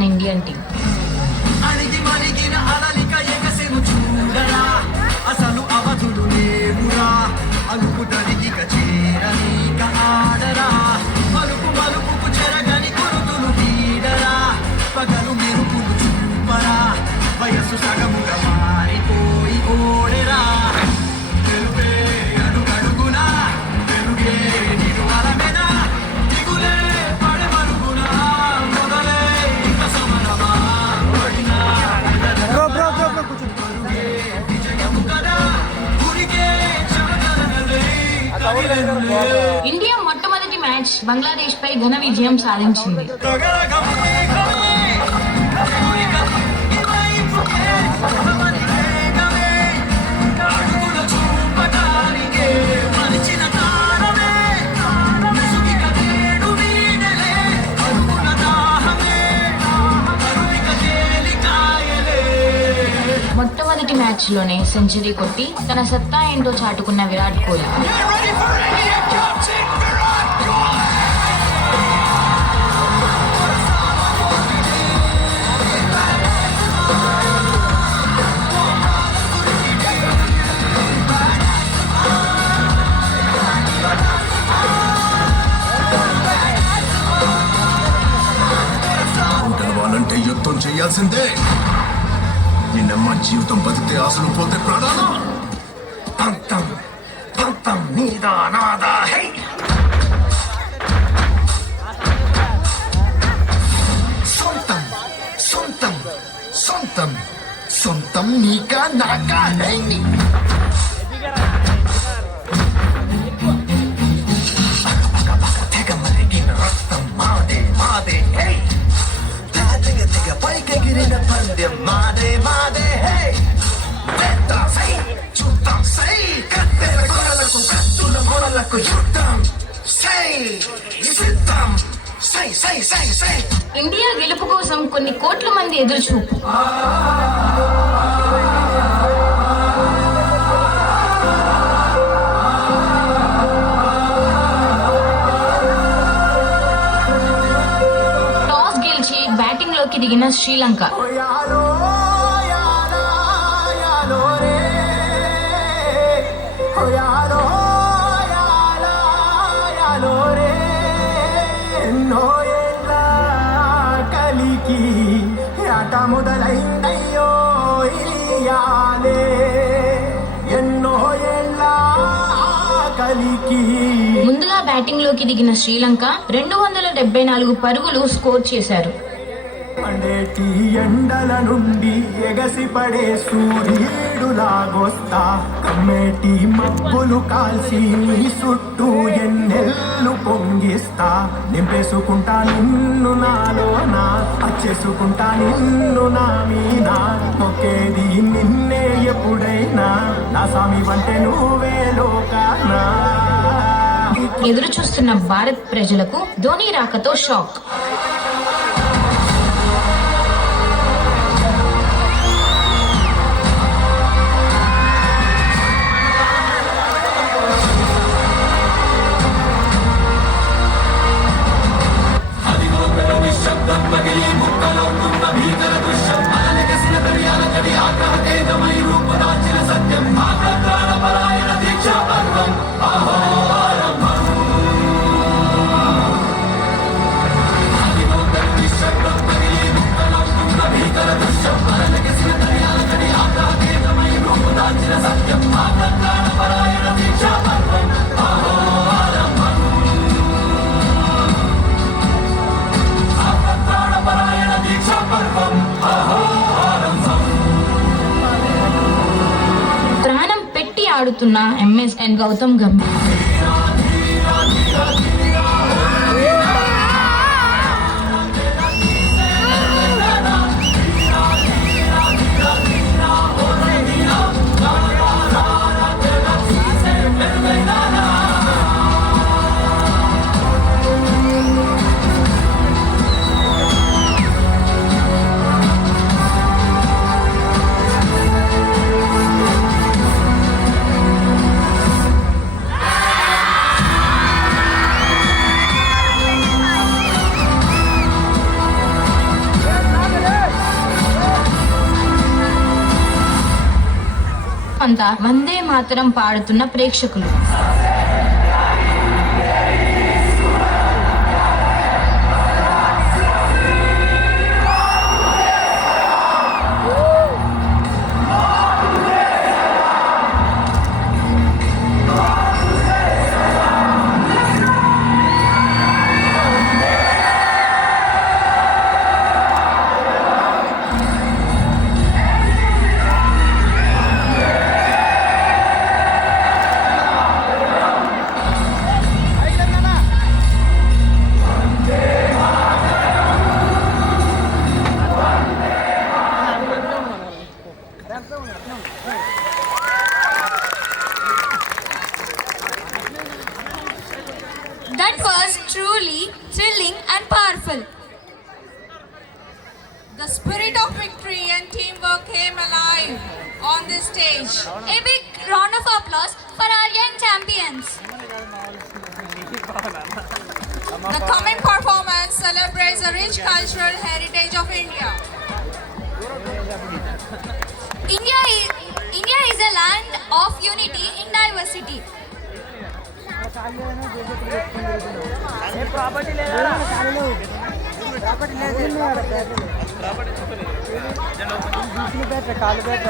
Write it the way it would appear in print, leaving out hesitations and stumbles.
మన Indian team. అసలు అవధులు లేవురా అలుపు తరిగిక చేరనీక ఆడరా మలుపు మలుపుకు చెరగని కొరుతులు వీడరా పగలు మెరుపులు చూపరా వయస్సు సగముగా మారిపోయి ఓడెరా తెలుగే అడుగడుగునా తెలుగే నిరువలమెనా దిగులే పడే మరుగునా మొదలే ఇక సమరమా పడినా ఇండియా మొట్టమొదటి మ్యాచ్ బంగ్లాదేశ్ పై ఘన విజయం సాధించింది. మొట్టమొదటి మ్యాచ్ లోనే సెంచరీ కొట్టి తన సత్తా ఏంటో చాటుకున్న విరాట్ కోహ్లీ గెలవాలంటే యుద్ధం చేయాల్సిందే. నిన్నమ్మ జీవితం బతికితే అసలు పోతే ప్రాణాలు పంతం పంతం నీదా నాదా హై సొంతం సొంతం సొంతం సొంతం నీకా నాకా హై తెగ మరిగిన రక్తం మాదే మాదే హై పైకెగిరిన పందెం మాదే మాదే హే వేద్దాం సై చూద్దాం సై కత్తెర గొర్రెలకు కత్తుల మొరలకు యుద్ధం సై సిద్ధం సై సై సై సై. ఇండియా గెలుపు కోసం కొన్ని కోట్ల మంది ఎదురుచూపు. టాస్ గెలిచి బ్యాటింగ్ లోకి దిగిన శ్రీలంక మొదలైందయ్యో ఎన్నో ఏళ్ళ కలికి. ముందుగా బ్యాటింగ్ లోకి దిగిన శ్రీలంక 274 పరుగులు స్కోర్ చేశారు. పండేటి ఎండల నుండి ఎగసిపడే సూర్యుడులాగొస్తా కమ్మేటి మబ్బులు కాల్చి నీ చుట్టూ ఎన్నెల్లు పొంగిస్తా నింపేసుకుంటా నిన్ను నాలోనా అచ్చేసుకుంటా నిన్ను నా మీనా మొక్కేది నిన్నే ఎప్పుడైనా నా స్వామి వంటే నువ్వే లోకానా. ఎదురు చూస్తున్న భారత్ ప్రజలకు ధోని రాకతో షాక్. ప్రాణం పెట్టి ఆడుతున్న ఎంఎస్ఎన్ గౌతమ్ గంభీర్ అంతా వందే మాతరం పాడుతున్న ప్రేక్షకులు. That was truly thrilling and powerful. The spirit of victory and teamwork came alive on this stage. A big round of applause for our young champions. The coming performance celebrates the rich cultural heritage of India. India is a land of unity in diversity. Property లేదు కాలు పెట్ట